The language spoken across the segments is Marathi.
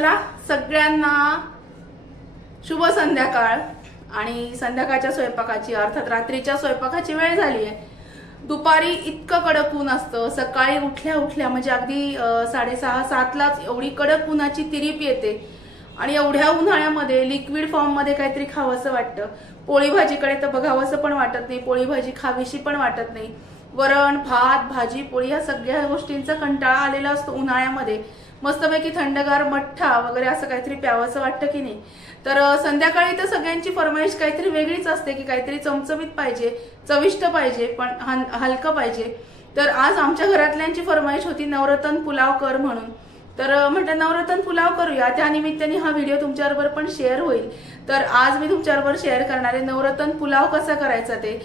चला सगळ्यांना शुभ संध्याकाळ आणि संध्याकाळच्या स्वयंपाकाची अर्थात रात्रीच्या स्वयंपाकाची वेळ झाली आहे। दुपारी इतकं कडक ऊन असतं, सकाळी उठल्या उठल्या म्हणजे अगदी 6:30-7 लाच एवढी कडक उन्हाची तिरीप येते आणि एवढ्या उन्हाळ्यामध्ये लिक्विड फॉर्म मध्ये काहीतरी खावंसं वाटतं। पोळी भाजीकडे तर बघावंसं पण वाटत नाही, पोळी भाजी खावीशी पण वाटत नाही। वरण भात भाजी पोळी या सगळ्या गोष्टींचा कंटाळा आलेला असतो उन्हाळ्यामध्ये। मस्तपैकी थंडगार मठ्ठा वगैरे असं काहीतरी प्यावंसं वाटतं की नाही। तर संध्याकाळी तर सगळ्यांची फरमाईश काहीतरी वेगळीच असते की काहीतरी चमचमीत पाहिजे, चविष्ट पाहिजे, पण हलकं पाहिजे। तर आज आमच्या घरातल्यांची फरमाईश होती नवरत्न पुलाव कर म्हणून। तर म्हटलं नवरत्न पुलाव करूया, त्या निमित्ताने हा व्हिडिओ तुमच्याबरोबर पण शेअर होईल। तर आज मी तुमच्याबरोबर शेअर करणार आहे नवरत्न पुलाव कसा करायचा ते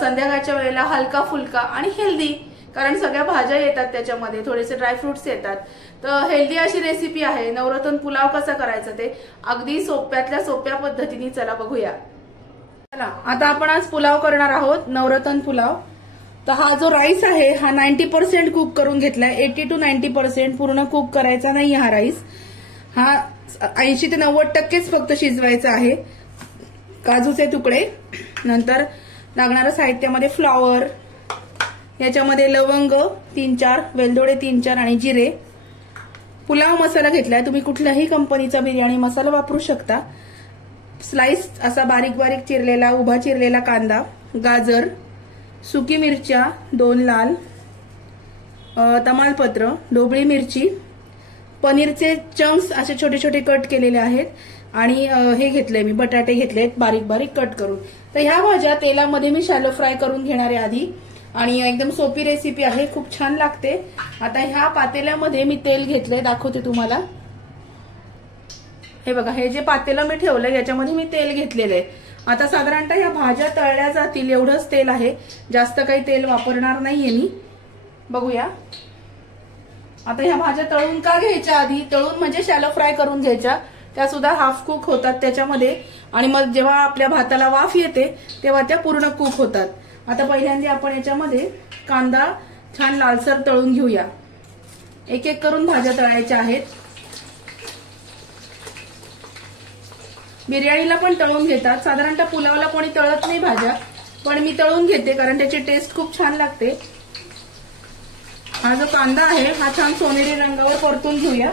संध्याकाळच्या वेळेला हलका फुलका आणि हेल्दी, कारण सगळ्या भाज्या येतात त्याच्यामध्ये, थोडेसे ड्रायफ्रुट्स येतात। तर हेल्दी अशी रेसिपी आहे। नवरत्न पुलाव कसा करायचा ते अगदी सोप्यातल्या सोप्या पद्धतीने चला बघूया। चला आता आपण आज पुलाव करणार आहोत, नवरत्न पुलाव। तर हा जो राईस आहे हा 90% कुक करून घेतलाय, 80 to 90% पूर्ण कुक करायचा नाही हा राईस। हा 80 ते 90% फक्त शिजवायचा आहे। काजूचे तुकडे, नंतर लागणारं साहित्यामध्ये फ्लॉवर, याच्यामध्ये लवंग 3-4, वेलदोडे 3-4 आणि जिरे। पुलाव मसाला घेतलाय, तुम्ही कुठल्याही कंपनीचा बिर्याणी मसाला वापरू शकता। स्लाइस असा बारीक बारीक चिरलेला उभा चिरलेला कांदा, गाजर, सुकी मिरच्या 2 लाल, तमालपत्र, ढोबळी मिरची, पनीरचे चंक्स असे छोटे छोटे कट केलेले आहेत आणि हे घेतले मी बटाटे घेतलेत बारीक बारीक कट करून। तर ह्या भाज्या तेलामध्ये मी शॅलो फ्राय करून घेणार आहे आधी, आणि एकदम सोपी रेसिपी आहे, खूप छान लागते। आता ह्या पातेल्यामध्ये मी तेल घेतलंय, दाखवते तुम्हाला। हे बघा, हे जे पातेलं मी ठेवलंय याच्यामध्ये मी तेल घेतलेलं आहे। आता साधारणतः ह्या भाज्या तळल्या जातील एवढंच तेल आहे, जास्त काही तेल वापरणार नाहीये मी। बघूया आता ह्या भाज्या तळून का घ्यायच्या, आधी तळून म्हणजे शॅलो फ्राय करून घ्यायच्या, त्या सुद्धा हाफ कुक होतात त्याच्यामध्ये, आणि मग जेव्हा आपल्या भाताला वाफ येते तेव्हा त्या पूर्ण कुक होतात। आता पहिल्यांदा आपण याच्यामध्ये कांदा छान लालसर तळून घेऊया। एक एक करून भाज्या तळायच्या आहेत। बिर्याणीला पण तळून घेतात, साधारणतः पुलावला कोणी तळत नाही भाज्या, पण मी तळून घेते कारण त्याची टेस्ट खूप छान लागते। हा जो कांदा आहे हा छान सोनेरी रंगावर परतून घेऊया।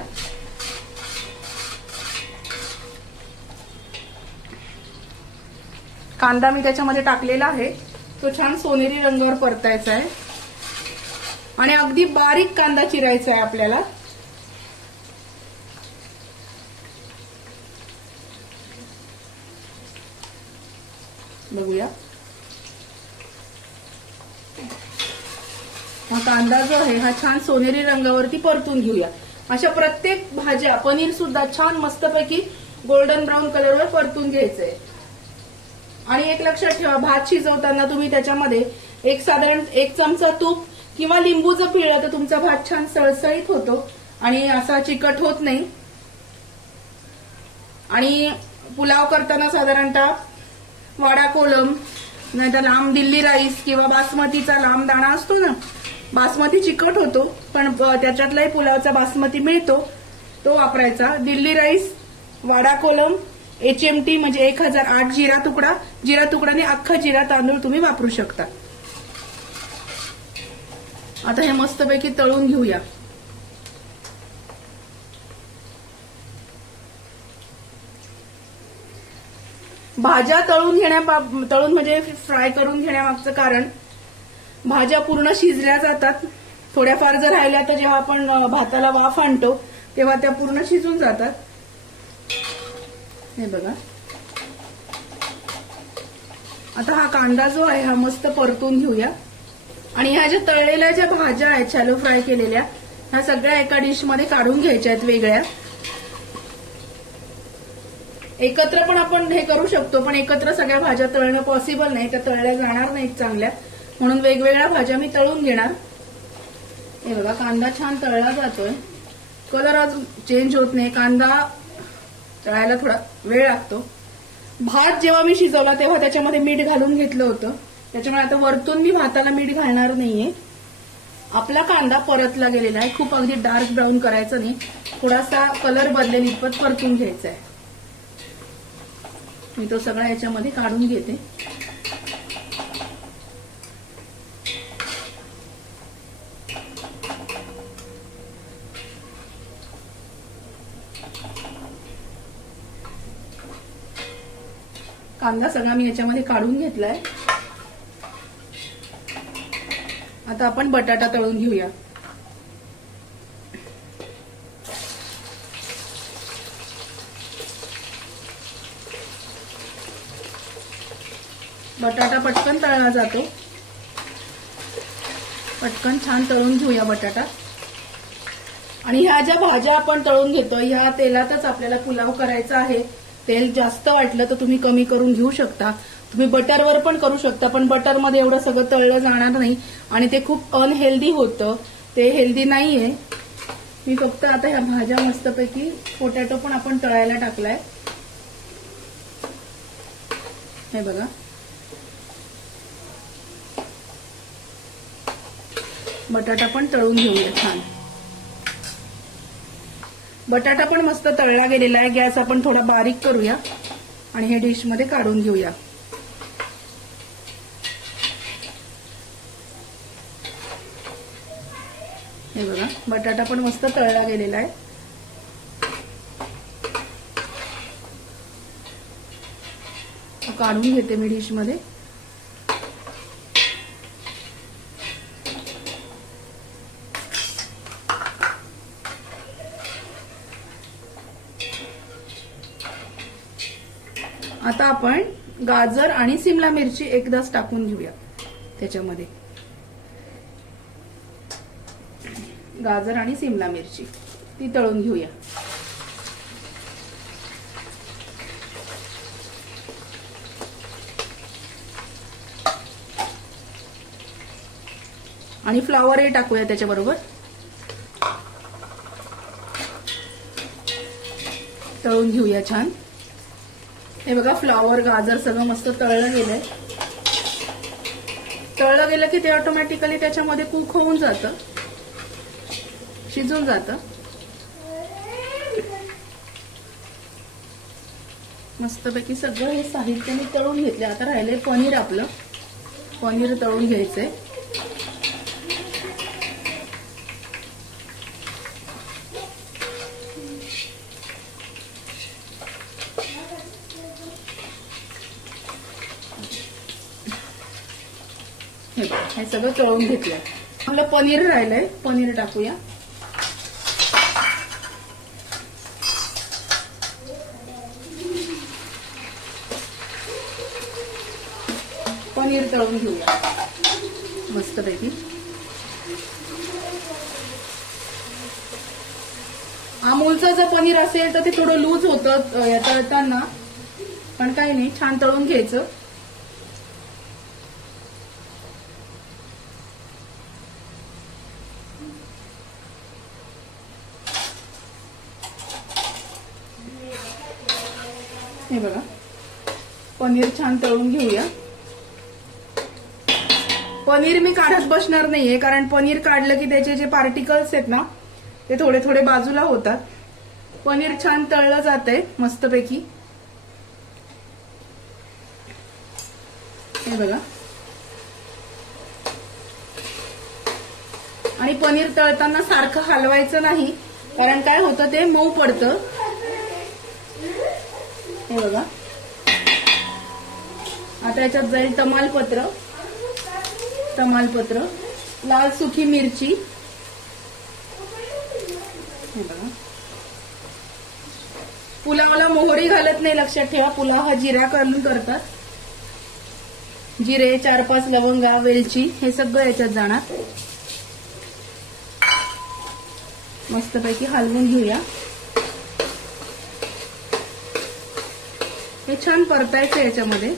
कांदा मी त्याच्यामध्ये टाकलेला आहे, तो छान सोनेरी रंगावर परतायचा आहे आणि अगदी बारीक कांदा चिरायचा आहे आपल्याला। बघूया हा कांदा जो आहे हा छान सोनेरी रंगावरती परतून घेऊया। अशा प्रत्येक भाज्या, पनीर सुद्धा छान मस्तपैकी गोल्डन ब्राऊन कलरवर परतून घ्यायचंय। आणि एक लक्षात ठेवा, भात शिजवताना तुम्ही त्याच्यामध्ये साधारण 1 चमचा तूप किंवा लिंबूचं पिळलं तर तुमचा भात छान सळसळीत होतो आणि असा चिकट होत नाही। आणि पुलाव करताना साधारणतः वाडा कोलम नाहीतर लांब दिल्ली राईस किंवा बासमतीचा लांब दाणा असतो ना, बासमती चिकट होतो पण त्याच्यातलाही पुलावचा बासमती मिळतो, तो वापरायचा। दिल्ली राईस, वाडा कोलम, HMT म्हणजे 1008 जिरा तुकडाने अख्खा जिरा तांदूळ तुम्ही वापरू शकता। आता हे मस्तपैकी तळून घेऊया। भाज्या तळून म्हणजे फ्राय करून घेण्यामागचं कारण, भाज्या पूर्ण शिजल्या जातात, थोड्याफार जर राहिल्या तर जेव्हा आपण भाताला वाफ आणतो तेव्हा त्या पूर्ण शिजून जातात। हे बघा, आता हा कांदा जो आहे हा मस्त परतून घेऊया आणि ह्या ज्या तळलेल्या ज्या भाज्या आहेत शॅलो फ्राय केलेल्या, ह्या सगळ्या एका डिश मध्ये काढून घ्यायच्या आहेत वेगळ्या। एकत्र पण आपण हे करू शकतो, पण एकत्र सगळ्या भाज्या तळणं पॉसिबल नाही, त्या तळल्या जाणार नाहीत चांगल्या, म्हणून वेगवेगळ्या भाज्या मी तळून घेणार। हे बघा, कांदा छान तळला जातोय, कलर अजून चेंज होत नाही, कांदा तळायला थोडा वेळ लागतो। भात जेव्हा मी शिजवला तेव्हा त्याच्यामध्ये मीठ घालून घेतलं होतं, त्याच्यामुळे आता वरतून मी भाताला मीठ घालणार नाहीये। आपला कांदा परतला गेलेला आहे, खूप अगदी डार्क ब्राऊन करायचं नाही, थोडासा कलर बदलेल इतपत परतून घ्यायचा आहे. मी तो सगळा याच्यामध्ये काढून घेते. कांदा सगळा मी याच्यामध्ये काढून घेतलाय. आता आपण बटाटा तळून घेऊया. बटाटा पटकन तळला जातो. पटकन छान तळून घेऊया बटाटा. आणि ह्या ज्या भाज्या आपण तळून घेतो ह्या तेलातच आपल्याला पुलाव करायचा आहे. तेल जास्त वाटलं तर तुम्ही कमी करून घेऊ शकता. तुम्ही बटरवर पण करू शकता, पण बटरमध्ये एवढं सगळं तळलं जाणार नाही आणि ते खूप अनहेल्दी होतं. ते हेल्दी नाहीये. मी फक्त आता ह्या भाज्या मस्तपैकी पोटॅटो पण आपण तळायला टाकलाय. हे बघा, बटाटा पण तळून घेऊया छान. बटाटा पण मस्त तळला गेलेला आहे. गॅस आपण थोडा बारीक करूया आणि हे डिश मध्ये काढून घेऊया. हे बघा, बटाटा पण मस्त तळला गेलेला आहे. काढून घेते मी डिश मध्ये. आता आपण गाजर आणि सिमला मिरची एकदाच टाकून घेऊया त्याच्यामध्ये. गाजर आणि सिमला मिरची ती तळून घेऊया. आणि फ्लावरही टाकूया त्याच्याबरोबर. तळून घेऊया छान. हे बघा, फ्लावर गाजर सगळं मस्त तळलं गेलंय. तळलं गेलं की ते ऑटोमॅटिकली त्याच्यामध्ये कुक होऊन जातं, शिजून जातं. मस्तपैकी सगळं हे साहित्य मी तळून घेतले. आता राहिले पनीर. आपलं पनीर तळून घ्यायचंय. हे सगळं तळून घेतलंय. आपलं पनीर राहिलंय, पनीर टाकूया. पनीर तळून घेऊया मस्तपैकी. अमूलचं जर पनीर असेल तर ते थोडं लूज होतं तळताना, पण काही नाही, छान तळून घ्यायचं. हे बघा, पनीर छान तळून घेऊया. पनीर मी काढत बसणार नाहीये, कारण पनीर काढलं की त्याचे जे पार्टिकल्स आहेत ना ते थोडे थोडे बाजूला होतात. पनीर छान तळलं जातंय मस्तपैकी. हे बघा, आणि पनीर तळताना सारखं हलवायचं नाही, कारण काय होतं ते मऊ पडतं. हे बघा, आता याच्यात जाईल तमालपत्र, लाल सुकी मिरची. हे बघा, पुलावला मोहरी घालत नाही, लक्षात ठेवा. पुलाव हा जिरा घालून करतात. जिरे, 4-5 लवंगा, वेलची हे सगळं याच्यात जाणार. मस्तपैकी हलवून घेऊया. हे छान परतायचं. याच्यामध्ये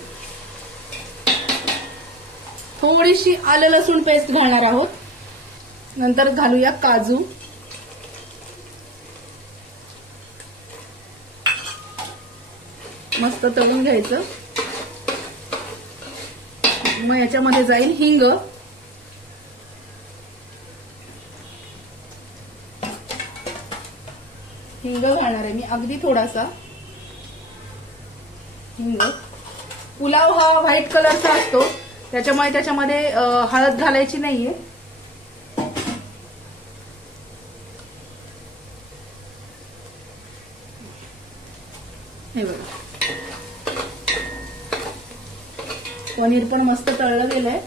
थोडीशी आलं लसूण पेस्ट घालणार आहोत. नंतर घालूया काजू. मस्त तळून घ्यायचं. मग याच्यामध्ये जाईल हिंग, हिंग घालणार आहे मी, अगदी थोडासा हिंग. पुलाव हा व्हाईट कलरचा असतो त्याच्यामुळे त्याच्यामध्ये हळद घालायची नाहीये. हे बघा पनीर पण मस्त तळलं गेलंय.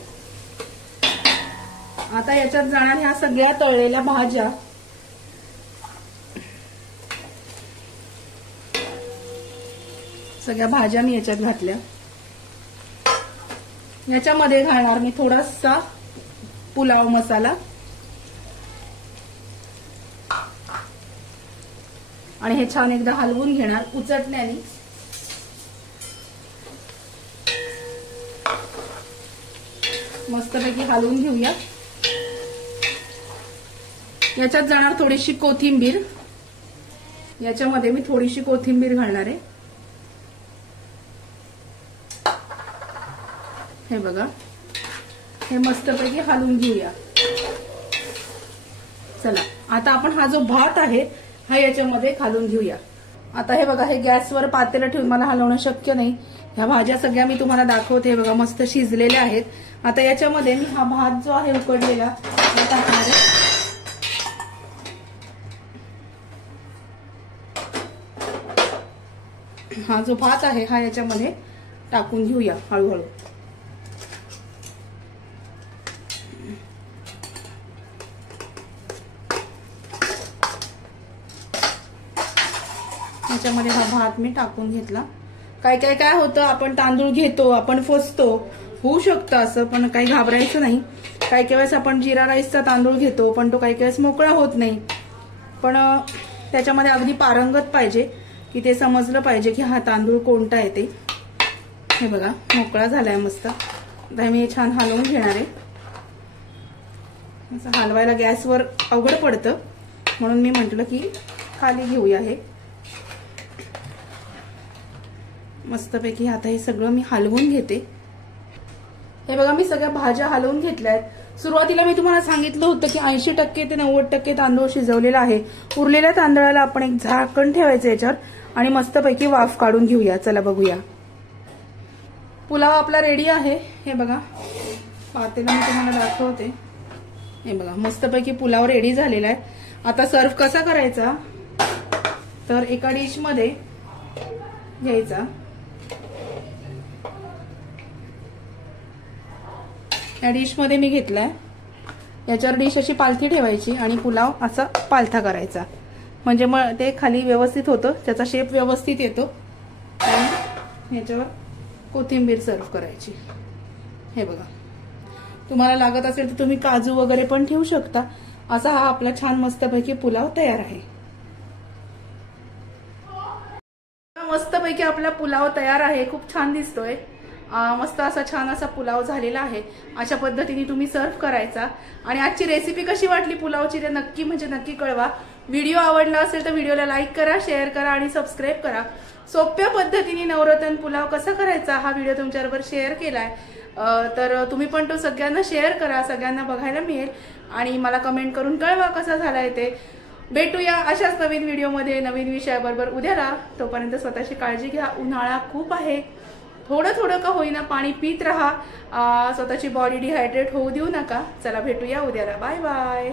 आता याच्यात जाणार ह्या सगळ्या तळलेल्या भाज्या. सगळ्या भाज्या मी याच्यात घातल्या. याच्यामध्ये घालणार मी थोडासा पुलाव मसाला आणि हे छान एकदा हलवून घेणार उचटण्याने. मस्तपैकी हलवून घेऊया. याच्यात जाणार थोडीशी कोथिंबीर. याच्यामध्ये मी थोडीशी कोथिंबीर घालणार आहे. हे बघा हे मस्तपैकी हलवून घेऊया. चला आता आपण हा जो भात आहे हा याच्यामध्ये घालून घेऊया. आता हे बघा हे गॅसवर पातेलं ठेवून मला हलवणं शक्य नाही. ह्या भाज्या सगळ्या मी तुम्हाला दाखवते. हे बघा मस्त शिजलेल्या आहेत. आता याच्यामध्ये मी हा भात जो आहे उकडलेला टाकणार आहे. हा जो भात आहे हा याच्यामध्ये टाकून घेऊया हळूहळू. याच्यामध्ये हा भात मी टाकून घेतला. काय काय काय होतं आपण तांदूळ घेतो आपण फसतो, होऊ शकतं असं, पण काही घाबरायचं नाही. काही काही वेळेस आपण जिरा राईसचा तांदूळ घेतो पण तो काही काही वेळेस मोकळा होत नाही. पण त्याच्यामध्ये अगदी पारंगत पाहिजे की ते समजलं पाहिजे की हा तांदूळ कोणता आहे ते. हे बघा मोकळा झालाय मस्त. आता मी छान हलवून घेणार आहे. असं हलवायला गॅसवर अवघड पडतं म्हणून मी म्हटलं की खाली घेऊया. हे मस्तपैकी आता हे सगळं मी हलवून घेते. हे बघा मी सगळ्या भाज्या हलवून घेतल्या आहेत. सुरुवातीला मी तुम्हाला सांगितलं होतं की 80% ते 90% तांदूळ शिजवलेला आहे. उरलेल्या तांदळाला आपण एक झाकण ठेवायचं याच्यावर आणि मस्तपैकी वाफ काढून घेऊया. चला बघूया. पुलाव आपला रेडी आहे. हे बघा पातेलं मी तुम्हाला दाखवते. हे बघा मस्तपैकी पुलाव रेडी झालेला आहे. आता सर्व कसा करायचा तर एका डिश मध्ये घ्यायचा. या डिश मध्ये मी घेतलाय. याच्यावर डिश अशी पालथी ठेवायची आणि पुलाव असा पालथा करायचा म्हणजे मग ते खाली व्यवस्थित होतं, त्याचा शेप व्यवस्थित येतो. आणि याच्यावर कोथिंबीर सर्व करायची. हे बघा तुम्हाला लागत असेल तर तुम्ही काजू वगैरे पण ठेवू शकता. असा हा आपला छान मस्तपैकी पुलाव तयार आहे. मस्तपैकी आपला पुलाव तयार आहे. खूप छान दिसतोय. मस्त असा छान असा पुलाव झालेला आहे. अशा पद्धतीने तुम्ही सर्व करायचा. आणि आजची रेसिपी कशी वाटली पुलावची ते नक्की म्हणजे नक्की कळवा. व्हिडिओ आवडला असेल तर व्हिडिओला लाईक करा, शेअर करा आणि सबस्क्राईब करा. सोप्या पद्धतीने नवरत्न पुलाव कसा करायचा हा व्हिडिओ तुमच्याबरोबर शेअर केलाय. तर तुम्ही पण तो सगळ्यांना शेअर करा, सगळ्यांना बघायला मिळेल आणि मला कमेंट करून कळवा कसा झालाय ते. भेटूया अशाच नवीन व्हिडिओमध्ये नवीन विषयाबरोबर उद्याला. तोपर्यंत स्वतःची काळजी घ्या. उन्हाळा खूप आहे. थोडं थोडं का होईना पाणी पीत राहा. स्वतःची बॉडी डिहायड्रेट होऊ देऊ नका. चला भेटूया उद्याला. Bye bye.